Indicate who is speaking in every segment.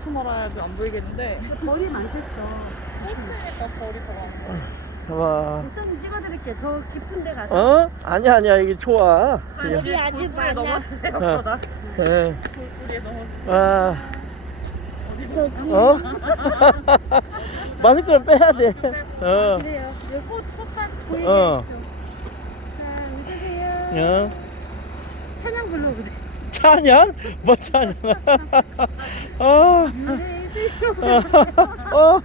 Speaker 1: 놓고 말아야지 안 보이겠는데.
Speaker 2: 벌이 많겠어.
Speaker 1: 꽃이니까 벌이 더 많아.
Speaker 3: 봐봐.
Speaker 2: 우선 찍어드릴게. 저 깊은 데 가서.
Speaker 3: 어? 아니야 아니야 여기 좋아.
Speaker 2: 여기 아주
Speaker 1: 돌뿌리에
Speaker 2: 많아.
Speaker 1: 넘어지네요.
Speaker 3: 어.
Speaker 1: 나
Speaker 3: 예.
Speaker 1: 돌뿌리에 넘어지.
Speaker 3: 아. 어? 마스크를 빼야 돼. 어.
Speaker 2: 그래요. 여기 꽃밭 보이게
Speaker 3: 어.
Speaker 2: 좀. 자, 웃으세요.
Speaker 3: 어.
Speaker 2: 찬양 불러보세요.
Speaker 3: 찬양? 뭐 찬양? 어. 어.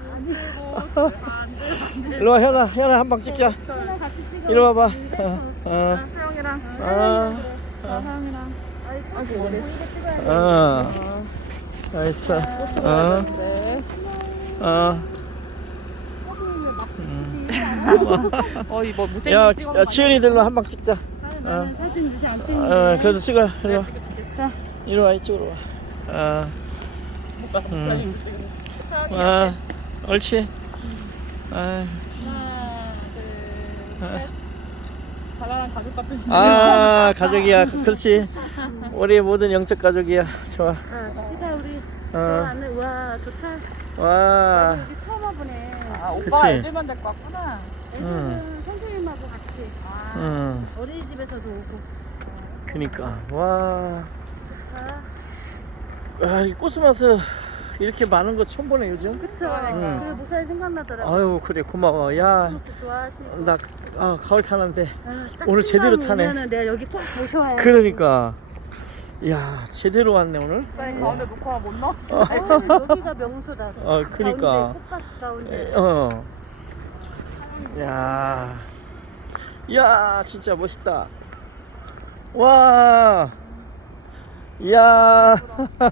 Speaker 3: 이리 와 현아 한 방 찍자.
Speaker 2: 하나 같이 찍어.
Speaker 3: 이리 와봐. 어.
Speaker 1: 하영이랑.
Speaker 3: 어.
Speaker 2: 아이고, 보이게 찍어야 돼.
Speaker 3: 어. 알았어. 어.
Speaker 1: 네.
Speaker 3: 어.
Speaker 1: 이뭐 무슨
Speaker 3: 야, 야 치은이들로 한 방 찍자.
Speaker 2: 나는 사진 요새 안 찍는
Speaker 3: 어, 그래도 찍어. 이리 와.
Speaker 2: 자,
Speaker 3: 이리 와 이쪽으로 와. 아.
Speaker 1: 목사님 지금.
Speaker 3: 아. 옳지. 아.
Speaker 1: 하나, 둘, 셋. 바라랑 가족 같으신데.
Speaker 3: 아, 가족이야. 그렇지. 우리 모든 영적 가족이야. 좋아.
Speaker 2: 시다 우리 저
Speaker 3: 어.
Speaker 2: 안에 와 좋다.
Speaker 3: 와.
Speaker 2: 여기 처음 와보네.
Speaker 1: 아,
Speaker 3: 그치.
Speaker 1: 오빠 애들만 데리고 왔구나.
Speaker 2: 애들은 선생님하고 같이
Speaker 3: 응.
Speaker 2: 어린이집에서도 오고.
Speaker 3: 그니까. 와.
Speaker 2: 좋다.
Speaker 3: 아, 이 코스모스 이렇게 많은 거 처음 보네 요즘.
Speaker 2: 그쵸.
Speaker 3: 응.
Speaker 2: 그래 목사님 생각나더라고.
Speaker 3: 아유, 그래 고마워. 야.
Speaker 2: 코스모스 좋아하시고.
Speaker 3: 나 가을 타는데
Speaker 2: 딱
Speaker 3: 오늘 제대로
Speaker 2: 생각
Speaker 3: 타네.
Speaker 2: 오면은 내가 여기 꼭 모셔와야.
Speaker 3: 그러니까. 야, 제대로 왔네 오늘.
Speaker 1: 목사님 가운데 놓고 하면 못 나왔어.
Speaker 2: 여기가 명소다.
Speaker 3: 그니까.
Speaker 2: 가운데, 꽃밭 가운데.
Speaker 3: 어. 야. 야, 진짜 멋있다. 와. 야.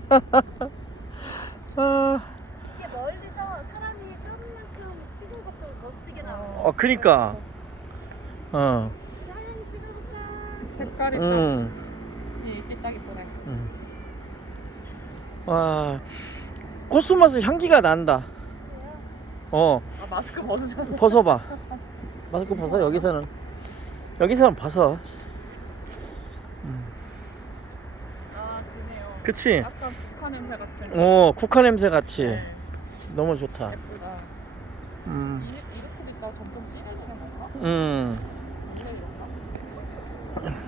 Speaker 3: 아.
Speaker 2: 이게 멀리서 사람이 조금만큼 찍은 것도 멋지게 나와.
Speaker 3: 그니까. 어.
Speaker 2: 사진 찍어볼까?
Speaker 1: 색깔이 딱 이게 딱 이쁘네.
Speaker 3: 와. 코스모스 향기가 난다. 어.
Speaker 1: 아, 마스크 벗으셔.
Speaker 3: 벗어봐. 마스크 벗어. 여기서는 벗어.
Speaker 1: 아, 그네요.
Speaker 3: 그치?
Speaker 1: 약간 북한 냄새 같은.
Speaker 3: 국화 냄새 같이.
Speaker 1: 네.
Speaker 3: 너무 좋다.
Speaker 1: 예쁘다.
Speaker 3: 음.
Speaker 1: 이렇게 있다가 점점 진해지는 건가?
Speaker 3: 음.
Speaker 1: 원래 이런가?